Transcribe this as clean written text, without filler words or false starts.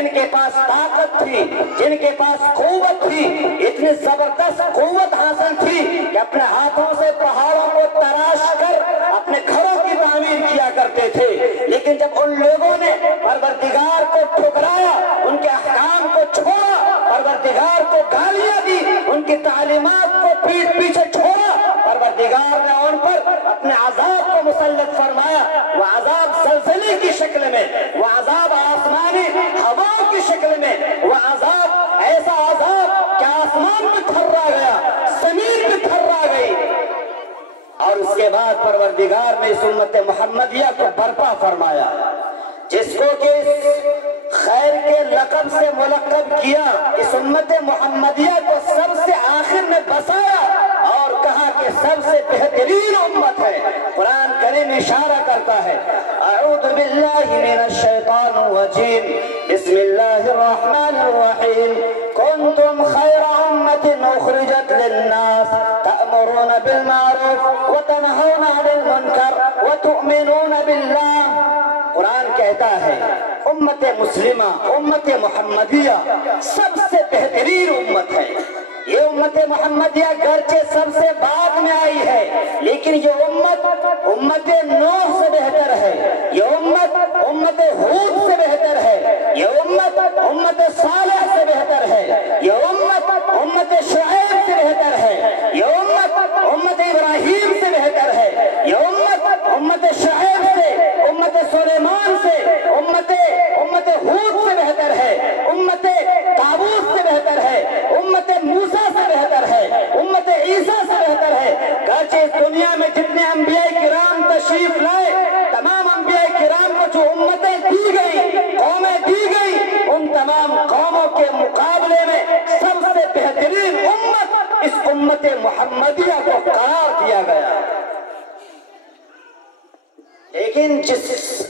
جن کے پاس طاقت تھی، جن کے پاس قوت تھی، اتنی زبردست قوت حاصل تھی کہ اپنے ہاتھوں سے پہاڑوں کو تراش کر اپنے گھروں کی تعمیر کیا کرتے تھے، لیکن جب ان لوگوں نے پروردگار کو ٹھکرایا، ان کے احکام کو چھوڑا، پروردگار کو گالیاں دی، ان کی تعلیمات کو پیٹ پیچھے چھوڑا، پروردگار نے ان پر اپنے عذاب کو مسلط فرمایا۔ وہ عذاب زلزلے کی شکل میں، وہ عذاب آسمانی ہواؤں کی شکل میں، وہ عذاب ایسا عذاب کہ آسمان بھی تھرا گیا، زمین بھی تھرا گئی۔ اور اس کے بعد پروردگار نے اس امت محمدیہ کو برپا فرمایا، جس کو کہ خیر کے لقب سے ملقب کیا، اس امت محمدیہ کو سب سے آخر میں بسایا اور کہا کہ سب سے بہترین امت ہے۔ قرآن کریم اشارہ کرتا ہے، اعوذ باللہ من الشیطان الرجیم، بسم اللہ الرحمن الرحیم، کنتم خیر امت اخرجت للناس تأمرون بالمعروف وتنہون عن المنکر وتؤمنون باللہ۔ قرآن کہتا ہے امت مسلمہ، امت محمدیہ سب سے بہترین امت ہے۔ یہ امت محمدیہ گرچہ سب سے بعد میں آئی ہے، لیکن یہ امت نوح سے بہتر ہے، یہ امت ہود سے بہتر ہے، یہ امت صالح سے بہتر ہے، یہ امت شعیب سے بہتر ہے، یہ امت ابراہیم سے بہتر ہے، یہ امت شعیب سے، امت سلیمان سے، امت ہود سے بہتر ہے، امت طاووس سے بہتر ہے، امت موسیٰ سے بہتر ہے، امت عیسیٰ سے بہتر ہے۔ گرچہ اس دنیا میں جتنے انبیاء کرام تشریف لائے، تمام انبیاء کرام کو جو امتیں دی گئی، قومیں دی گئی، ان تمام قوموں کے مقابلے میں سب سے بہترین امت اس امت محمدیہ کو قرار دیا گیا۔ لیکن جس